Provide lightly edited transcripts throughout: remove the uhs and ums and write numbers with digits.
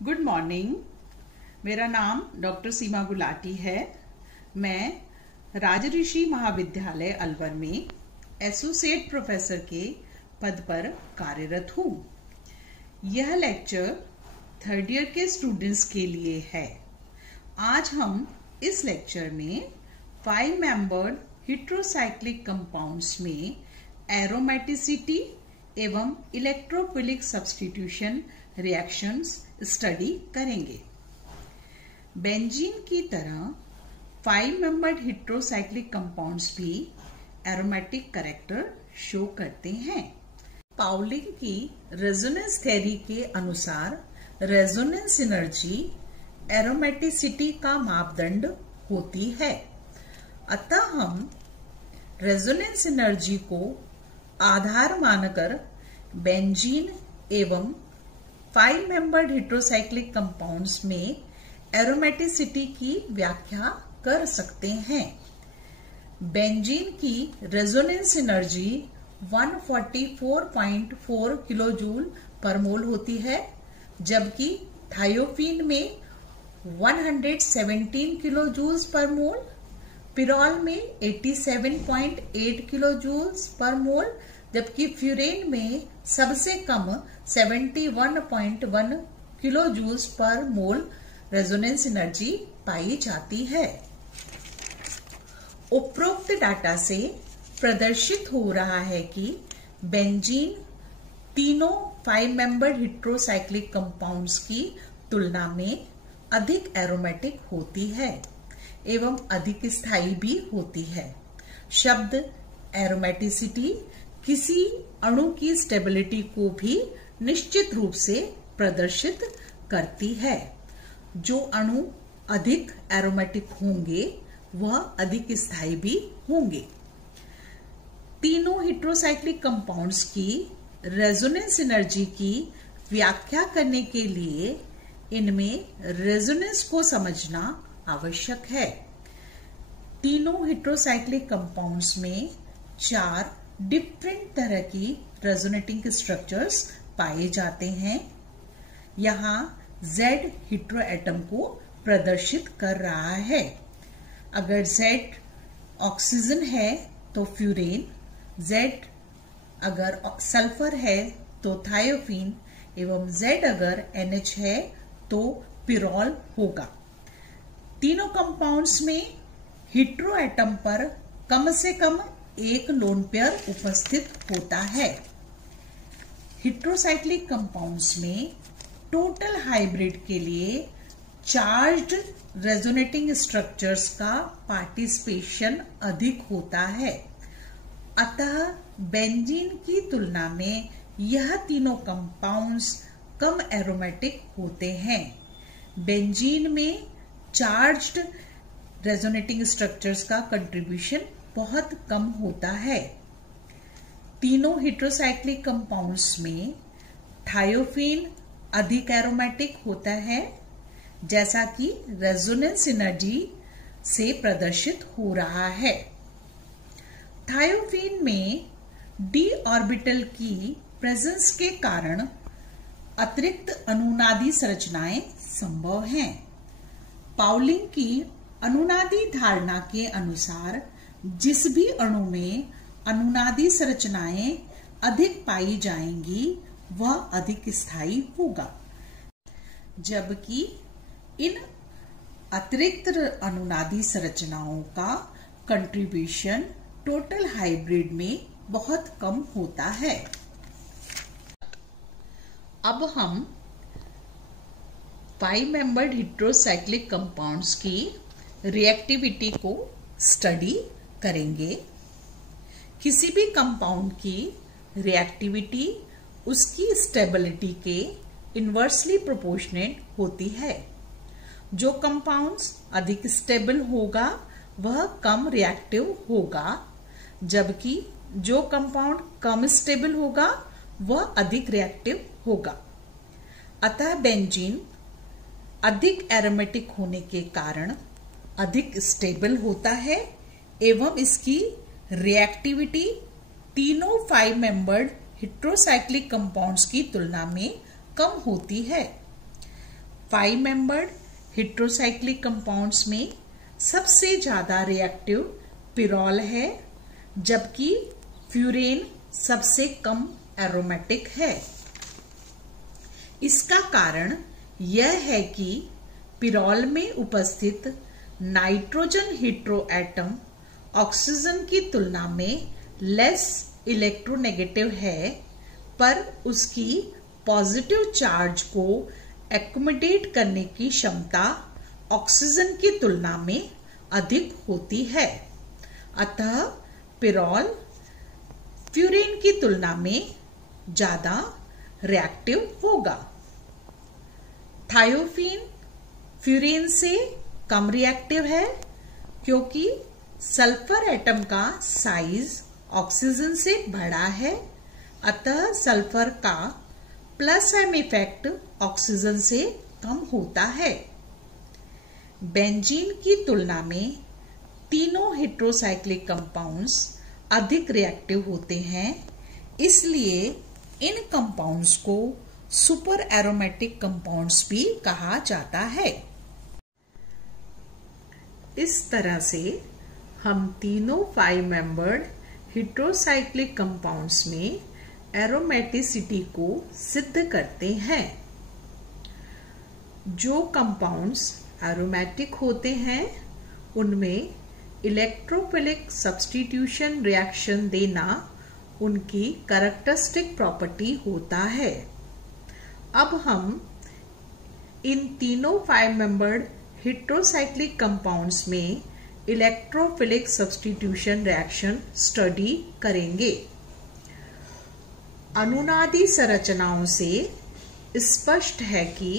Good morning. मेरा नाम doctor सीमा गुलाटी है। मैं राजऋषि महाविद्यालय अलवर में एसोसिएट प्रोफेसर के पद पर कार्यरत हूँ। यह लेक्चर थर्ड ईयर के स्टूडेंट्स के लिए है। आज हम इस लेक्चर में 5 मेंबर्ड हेटेरोसाइक्लिक कंपाउंड्स में एरोमेटिसिटी एवं इलेक्ट्रोफिलिक सब्स्टिट्यूशन रिएक्शंस स्टडी करेंगे। बेंजीन की तरह 5 मेंबर्ड हेटेरोसाइक्लिक कंपाउंड्स भी एरोमेटिक कैरेक्टर शो करते हैं। पाउलिंग की रेजोनेंस थ्योरी के अनुसार रेजोनेंस एनर्जी एरोमेटिसिटी का मापदंड होती है। अतः हम रेजोनेंस एनर्जी को आधार मानकर बेंजीन एवं 5 मेंबर्ड हेटेरोसाइक्लिक कंपाउंड्स में एरोमेटिसिटी की व्याख्या कर सकते हैं। बेंजीन की रेजोनेंस एनर्जी 144.4 किलोजूल पर मोल होती है, जबकि थायोफीन में 117 किलोजूल्स पर मोल, पिरॉल में 87.8 किलोजूल्स पर मोल, जबकि फ्यूरेन में सबसे कम 71.1 किलोजूल्स पर मोल रेजोनेंस एनर्जी पाई जाती है। उपरोक्त डाटा से प्रदर्शित हो रहा है कि बेंजीन तीनों 5 मेंबर्ड हेटेरोसाइक्लिक कंपाउंड्स की तुलना में अधिक एरोमेटिक होती है एवं अधिक स्थायी भी होती है। शब्द एरोमेटिसिटी किसी अणु की स्टेबिलिटी को भी निश्चित रूप से प्रदर्शित करती है। जो अणु अधिक एरोमेटिक होंगे वह अधिक स्थायी भी होंगे। तीनों हेटेरोसाइक्लिक कंपाउंड्स की रेजोनेंस एनर्जी की व्याख्या करने के लिए इनमें रेजोनेंस को समझना आवश्यक है। तीनों हेटेरोसाइक्लिक कंपाउंड्स में 4 डिफरेंट तरह की रेजोनेटिंग स्ट्रक्चर्स पाए जाते हैं। यहाँ Z हेटेरो एटम को प्रदर्शित कर रहा है। अगर Z ऑक्सीजन है तो फ्यूरेन, Z अगर सल्फर है तो थायोफीन एवं Z अगर NH है तो पिरॉल होगा। तीनों कंपाउंड्स में हेटेरो एटम पर कम से कम एक लोन पेयर उपस्थित होता है। हेटेरोसाइक्लिक कंपाउंड्स में टोटल हाइब्रिड के लिए चार्ज्ड रेजोनेटिंग स्ट्रक्चर्स का पार्टिसिपेशन अधिक होता है। अतः बेंजीन की तुलना में यह तीनों कंपाउंड्स कम एरोमेटिक होते हैं। बेंजीन में चार्ज्ड रेजोनेटिंग स्ट्रक्चर्स का कंट्रीब्यूशन बहुत कम होता है। तीनों हेटेरोसाइक्लिक कंपाउंड्स में थायोफीन अधिक एरोमेटिक होता है, जैसा कि रेजोनेंस एनर्जी से प्रदर्शित हो रहा है। थायोफीन में d ऑर्बिटल की प्रेजेंस के कारण अतिरिक्त अनुनादी संरचनाएं संभव हैं। पाउलिंग की अनुनादी धारणा के अनुसार जिस भी अणु में अनुनादी संरचनाएं अधिक पाई जाएंगी वह अधिक स्थायी होगा, जबकि इन अतिरिक्त अनुनादी संरचनाओं का कंट्रीब्यूशन टोटल हाइब्रिड में बहुत कम होता है। अब हम 5 मेंबर्ड हेटेरोसाइक्लिक कंपाउंड्स की रिएक्टिविटी को स्टडी करेंगे। किसी भी कंपाउंड की रिएक्टिविटी उसकी स्टेबिलिटी के इन्वर्सली प्रोपोर्शनेट होती है। जो कंपाउंड्स अधिक स्टेबल होगा वह कम रिएक्टिव होगा, जबकि जो कंपाउंड कम स्टेबल होगा वह अधिक रिएक्टिव होगा। अतः बेंजीन अधिक एरोमेटिक होने के कारण अधिक स्टेबल होता है एवं इसकी रिएक्टिविटी तीनों 5 मेंबर्ड हेटेरोसाइक्लिक कंपाउंड्स की तुलना में कम होती है। 5 मेंबर्ड हेट्रोसाइक्लिक कंपाउंड्स में सबसे ज्यादा रिएक्टिव पिरोल है, जबकि फ्यूरेन सबसे कम एरोमेटिक है। इसका कारण यह है कि पिरोल में उपस्थित नाइट्रोजन हेट्रो एटम ऑक्सीजन की तुलना में लेस इलेक्ट्रोनेगेटिव है, पर उसकी पॉजिटिव चार्ज को एक्कोमोडेट करने की क्षमता ऑक्सीजन की तुलना में अधिक होती है। अतः पिरोल फ्यूरेन की तुलना में ज्यादा रिएक्टिव होगा। थायोफीन फ्यूरेन से कम रिएक्टिव है, क्योंकि सल्फर एटम का साइज ऑक्सीजन से बड़ा है, अतः सल्फर का प्लस एम इफेक्ट ऑक्सीजन से कम होता है। बेंजीन की तुलना में तीनों हेट्रोसाइक्लिक कंपाउंड्स अधिक रिएक्टिव होते हैं, इसलिए इन कंपाउंड्स को सुपर एरोमेटिक कंपाउंड्स भी कहा जाता है। इस तरह से हम तीनों 5 मेंबर्ड हेट्रोसाइक्लिक कंपाउंड्स में एरोमेटिसिटी को सिद्ध करते हैं। जो कंपाउंड्स एरोमेटिक होते हैं उनमें इलेक्ट्रोफिलिक सब्स्टिट्यूशन रिएक्शन देना उनकी कैरेक्टरिस्टिक प्रॉपर्टी होता है। अब हम इन तीनों 5 मेंबर्ड हेट्रोसाइक्लिक कंपाउंड्स में इलेक्ट्रोफिलिक सब्स्टिट्यूशन रिएक्शन स्टडी करेंगे। अनुनादी संरचनाओं से स्पष्ट है कि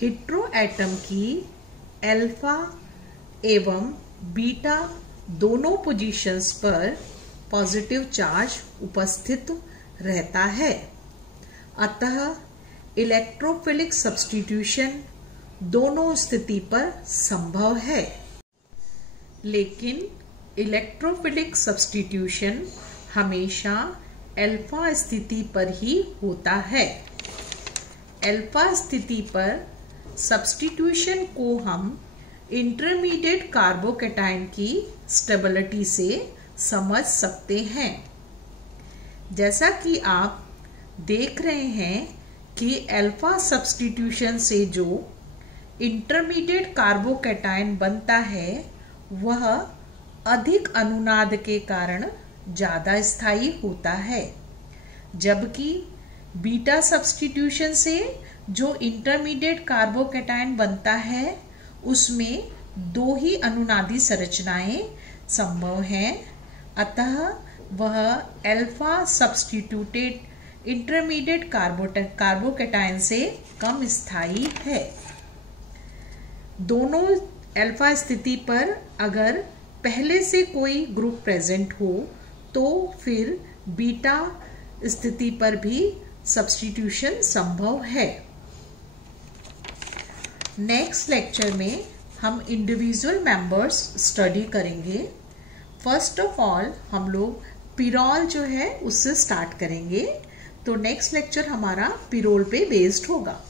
हेट्रो एटम की अल्फा एवं बीटा दोनों पोजीशंस पर पॉजिटिव चार्ज उपस्थित रहता है, अतः इलेक्ट्रोफिलिक सब्स्टिट्यूशन दोनों स्थिति पर संभव है। लेकिन इलेक्ट्रोफिलिक सब्स्टिट्यूशन हमेशा अल्फा स्थिति पर ही होता है। अल्फा स्थिति पर सब्स्टिट्यूशन को हम इंटरमीडिएट कार्बोकैटायन की स्टेबिलिटी से समझ सकते हैं। जैसा कि आप देख रहे हैं कि अल्फा सब्स्टिट्यूशन से जो इंटरमीडिएट कार्बोकैटायन बनता है वह अधिक अनुनाद के कारण ज्यादा स्थायी होता है, जबकि बीटा सब्स्टिट्यूशन से जो इंटरमीडिएट कार्बोकैटायन बनता है उसमें 2 ही अनुनादी संरचनाएं संभव हैं, अतः वह अल्फा सब्स्टिट्यूटेड इंटरमीडिएट कार्बोकैटायन से कम स्थायी है। दोनों अल्फा स्थिति पर अगर पहले से कोई ग्रुप प्रेजेंट हो तो फिर बीटा स्थिति पर भी सब्स्टिट्यूशन संभव है। नेक्स्ट लेक्चर में हम इंडिविजुअल मेंबर्स स्टडी करेंगे। फर्स्ट ऑफ ऑल हम लोग पिरोल जो है उससे स्टार्ट करेंगे, तो नेक्स्ट लेक्चर हमारा पिरोल पे बेस्ड होगा।